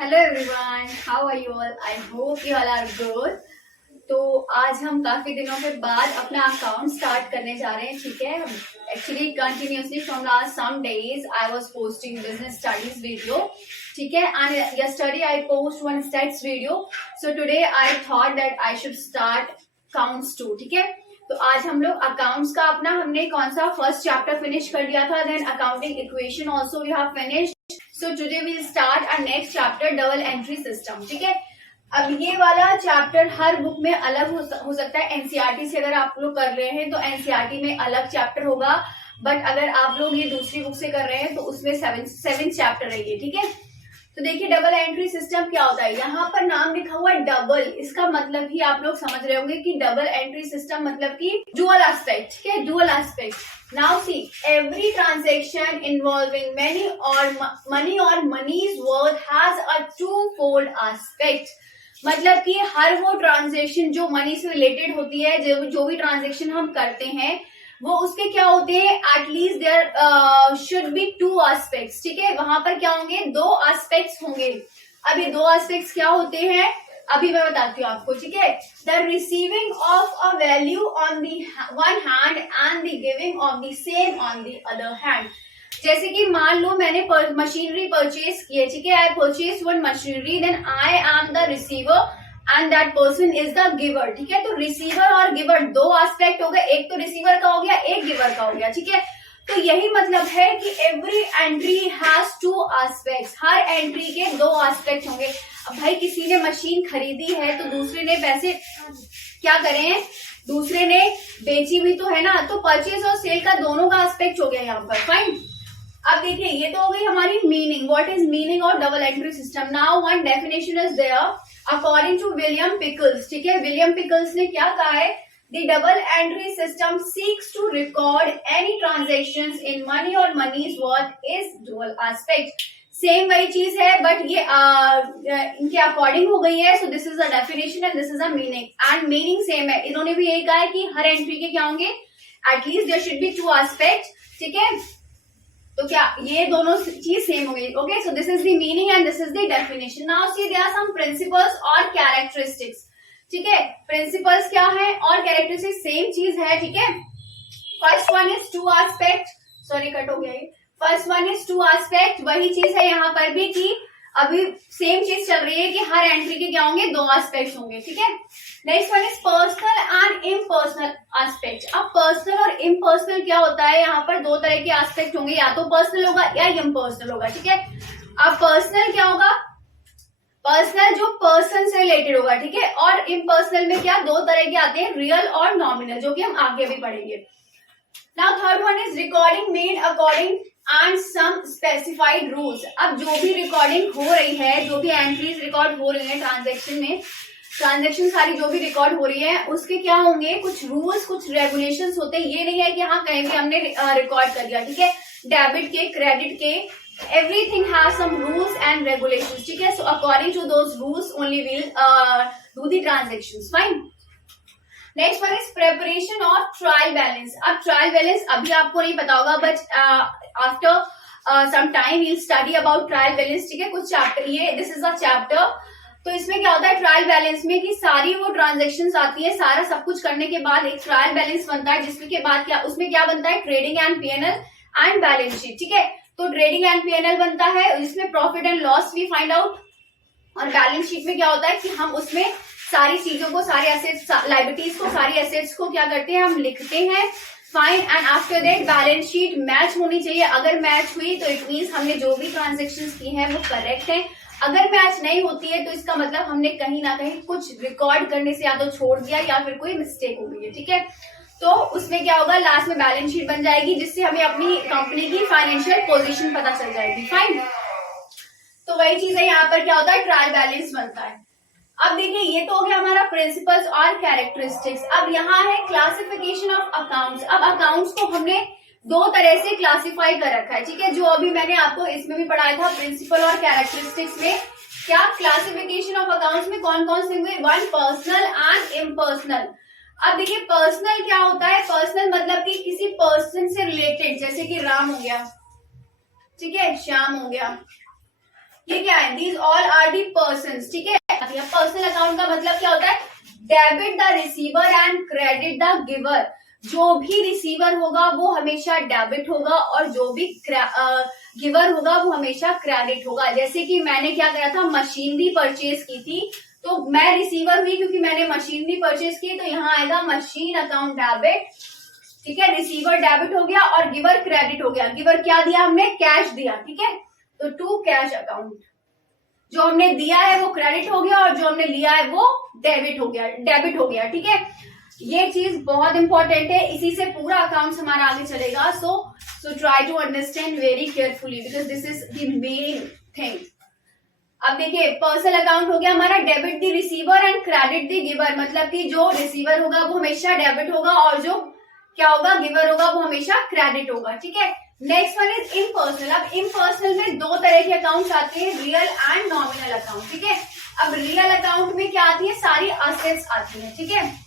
Hello everyone, how are you all? I hope you all are good. तो आज हम काफी दिनों के बाद अपना अकाउंट स्टार्ट करने जा रहे हैं, ठीक है। Actually continuously from last some days I was posting business studies video, ठीक है, and yesterday I post one stats video. So today I thought that I should start accounts too, ठीक है। तो आज हम लोग अकाउंट्स का अपना हमने कौन सा फर्स्ट चैप्टर फिनिश कर लिया था, then accounting equation also we have finished. So today we'll start our next chapter, double entry system, ठीक है। अब ये वाला चैप्टर हर बुक में अलग हो सकता है। एनसीईआरटी से अगर आप लोग कर रहे हैं तो एनसीईआरटी में अलग चैप्टर होगा, बट अगर आप लोग ये दूसरी बुक से कर रहे हैं तो उसमें सेवन चैप्टर रहेंगे, ठीक है। तो देखिए डबल एंट्री सिस्टम क्या होता है। यहाँ पर नाम लिखा हुआ डबल, इसका मतलब ही आप लोग समझ रहे होंगे कि डबल एंट्री सिस्टम मतलब कि डुअल एस्पेक्ट, ठीक है, dual aspect. Now see, every transaction involving money or money's worth has a two-fold aspect. मतलब कि हर वो ट्रांजेक्शन जो मनी से रिलेटेड होती है, जो भी ट्रांजेक्शन हम करते हैं वो उसके क्या होते हैं, at least there should be two aspects, ठीक है। वहां पर क्या होंगे, दो एस्पेक्ट्स होंगे। अब ये दो एस्पेक्ट्स क्या होते हैं अभी मैं बताती हूँ आपको, ठीक है। The receiving of a value on the one hand and the giving of the same on the other hand. जैसे कि मान लो मैंने मशीनरी परचेज की है, ठीक है, I purchase one machinery, then I am the receiver and that person is the giver, ठीक है। तो रिसीवर और गिवर दो एस्पेक्ट हो गए, एक तो रिसीवर का हो गया, एक गिवर का हो गया, ठीक है। तो यही मतलब है कि every entry has two aspects, her entry के दो एस्पेक्ट होंगे। अब भाई किसी ने मशीन खरीदी है तो दूसरे ने पैसे क्या करे हैं, दूसरे ने बेची भी तो है ना, तो परचेज और सेल का दोनों का एस्पेक्ट हो गया यहाँ पर, फाइन। अब देखिए ये तो हो गई हमारी meaning, what is meaning of double entry system. Now one definition is there according to William Pickles, ठीक है। विलियम पिकल्स ने क्या कहा है, The double entry system seeks to record any transactions in money or money's worth is dual aspect. Same वही चीज है but ये इनके अकॉर्डिंग हो गई है। सो this is a definition and this is a meaning, and meaning same है। इन्होंने भी यही कहा है कि हर एंट्री के क्या होंगे, at least there should be two aspect, ठीक है। तो क्या ये दोनों चीज सेम हो गई, okay. So this is the meaning and this is the definition. Now see there are some principles और कैरेक्टरिस्टिक्स, ठीक है। प्रिंसिपल्स क्या है और कैरेक्टरिस्टिक सेम चीज है, ठीक है। First one is to aspect, sorry cut हो गया ये। First one is to aspect, वही चीज है यहाँ पर भी कि अभी सेम चीज चल रही है कि हर एंट्री के क्या होंगे, दो एस्पेक्ट होंगे, ठीक है। Next one is personal and impersonal aspect. अब पर्सनल और इम्पर्सनल क्या होता है, यहाँ पर दो तरह के एस्पेक्ट होंगे, या तो पर्सनल होगा या इम्पर्सनल होगा, ठीक है। अब पर्सनल क्या होगा, पर्सनल जो पर्सन से रिलेटेड होगा, ठीक है। और इम्पर्सनल में क्या दो तरह के आते हैं, रियल और नॉमिनल, जो कि हम आगे भी पढ़ेंगे। Now third one is recording made according and some specified rules. अब जो भी रिकॉर्डिंग हो रही है, जो भी एंट्रीज रिकॉर्ड हो रही है ट्रांजेक्शन में, ट्रांजेक्शन सारी जो भी रिकॉर्ड हो रही है उसके क्या होंगे, कुछ रूल्स कुछ रेगुलेशंस होते हैं। ये नहीं है कि हाँ कहीं भी हमने रिकॉर्ड कर दिया, ठीक है। डेबिट के, क्रेडिट के, everything has some rules and regulations, ठीक है। So according to those rules only we'll do the transactions, fine. Next one is preparation of trial balance. अब trial balance अभी आपको नहीं पता होगा, but after some time we'll study about trial balance, ठीक है। कुछ चैप्टर, ये this is a chapter। तो इसमें क्या होता है ट्रायल बैलेंस में कि सारी वो ट्रांजेक्शन्स आती है, सारा सब कुछ करने के बाद एक ट्रायल बैलेंस बनता है, जिसमें के बाद क्या उसमें क्या बनता है, trading and PNL and balance sheet, ठीक है। तो ट्रेडिंग एंड पीएनएल बनता है, जिसमें प्रॉफिट एंड लॉस भी फाइंड आउट, और बैलेंस शीट में क्या होता है कि हम उसमें सारी चीजों को, सारे एसेट्स, लायबिलिटीज को, सारी एसेट्स को क्या करते हैं, हम लिखते हैं, fine. And after that balance sheet match होनी चाहिए। अगर मैच हुई तो इट मीन्स हमने जो भी ट्रांजेक्शन की है वो करेक्ट है। अगर मैच नहीं होती है तो इसका मतलब हमने कहीं ना कहीं कुछ रिकॉर्ड करने से या तो छोड़ दिया या फिर कोई मिस्टेक हो गई है, ठीक है। तो उसमें क्या होगा, लास्ट में बैलेंस शीट बन जाएगी, जिससे हमें अपनी कंपनी की फाइनेंशियल पोजीशन पता चल जाएगी, फाइन। तो वही चीज है, यहाँ पर क्या होता है, ट्रायल बैलेंस बनता है। अब देखिए ये तो हो गया हमारा प्रिंसिपल्स और कैरेक्टरिस्टिक्स। अब यहाँ है क्लासिफिकेशन ऑफ अकाउंट्स। अब अकाउंट्स को हमने दो तरह से क्लासिफाई कर रखा है, ठीक है। जो अभी मैंने आपको इसमें भी पढ़ाया था प्रिंसिपल और कैरेक्टरिस्टिक्स में, क्या क्लासिफिकेशन ऑफ अकाउंट्स में कौन कौन से हुए, वन पर्सनल एंड इम्पर्सनल। अब देखिए पर्सनल क्या होता है, पर्सनल मतलब कि किसी पर्सन से रिलेटेड, जैसे कि राम हो गया, ठीक है, श्याम हो गया, ये क्या है, these all are the persons, ठीक है। पर्सनल अकाउंट का मतलब क्या होता है, debit the receiver and credit the giver. जो भी रिसीवर होगा वो हमेशा डेबिट होगा और जो भी गिवर होगा वो हमेशा क्रेडिट होगा। जैसे कि मैंने क्या करा था, मशीनरी परचेज की थी, तो मैं रिसीवर हुई क्योंकि मैंने मशीनरी परचेज की, तो यहाँ आएगा मशीन अकाउंट डेबिट, ठीक है। रिसीवर डेबिट हो गया और गिवर क्रेडिट हो गया। गिवर क्या दिया हमने, कैश दिया, ठीक है। तो टू कैश अकाउंट, जो हमने दिया है वो क्रेडिट हो गया और जो हमने लिया है वो डेबिट हो गया, ठीक है। ये चीज बहुत इंपॉर्टेंट है, इसी से पूरा अकाउंट हमारा आगे चलेगा। So try to understand very carefully because this is the main thing. अब देखिए, पर्सनल अकाउंट हो गया हमारा, debit the receiver and credit the giver, मतलब कि जो रिसीवर होगा वो हमेशा डेबिट होगा और जो क्या होगा, गिवर होगा, वो हमेशा क्रेडिट होगा, ठीक है। Next one is impersonal. अब इम्पर्सनल में दो तरह के अकाउंट्स आते हैं, रियल एंड नॉमिनल अकाउंट, ठीक है। अब रियल अकाउंट में क्या आती है, सारी असेट्स आती है, ठीक है।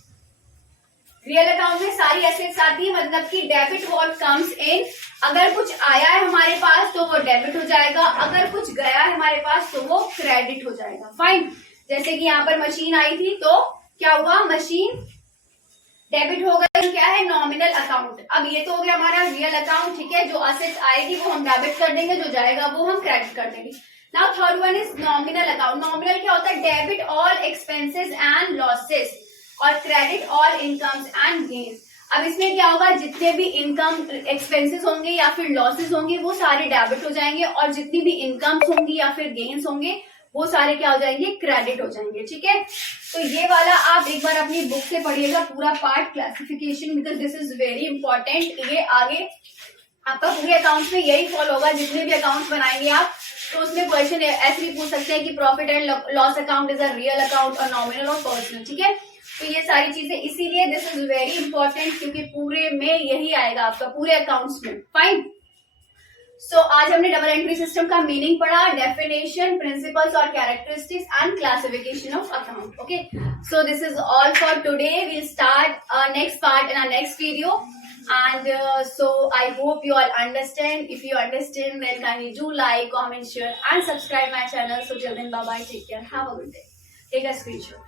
रियल अकाउंट में सारी एसेट्स आती है, मतलब कि डेबिट व्हाट कम्स इन, अगर कुछ आया है हमारे पास तो वो डेबिट हो जाएगा, अगर कुछ गया है हमारे पास तो वो क्रेडिट हो जाएगा, फाइन। जैसे कि यहाँ पर मशीन आई थी तो क्या हुआ, मशीन डेबिट हो गई, क्या है, नॉमिनल अकाउंट। अब ये तो हो गया हमारा रियल अकाउंट, ठीक है। जो असेट्स आएगी वो हम डेबिट कर देंगे, जो जाएगा वो हम क्रेडिट कर देंगे। Now third one is nominal account. Nominal क्या होता है, debit all expenses and losses और credit all incomes and gains. अब इसमें क्या होगा, जितने भी इनकम एक्सपेंसेस होंगे या फिर लॉसेस होंगे वो सारे डेबिट हो जाएंगे और जितनी भी इनकम्स होंगी या फिर गेन्स होंगे वो सारे क्या हो जाएंगे, क्रेडिट हो जाएंगे, ठीक है। तो ये वाला आप एक बार अपनी बुक से पढ़िएगा पूरा part, classification, because this is very important. ये आगे आपका पूरे अकाउंट्स में यही फॉलो होगा, जितने भी अकाउंट्स बनाएंगे आप तो उसमें क्वेश्चन ऐसे भी पूछ सकते हैं कि profit and loss account is a real account और नॉमिनल और पर्सनल, ठीक है। तो ये सारी चीजें, इसीलिए दिस इज वेरी इंपॉर्टेंट क्योंकि पूरे में यही आएगा आपका, पूरे अकाउंट्स में, फाइन। सो आज हमने डबल एंट्री सिस्टम का मीनिंग पढ़ा, डेफिनेशन, प्रिंसिपल्स और characteristics and classification of account, okay. So this is all for today, we'll start next part in our next video and so I hope you all understand. If you understand then kindly do like, comment, share and subscribe my channel. So till then, bye bye, take care, have a good day, take a screenshot.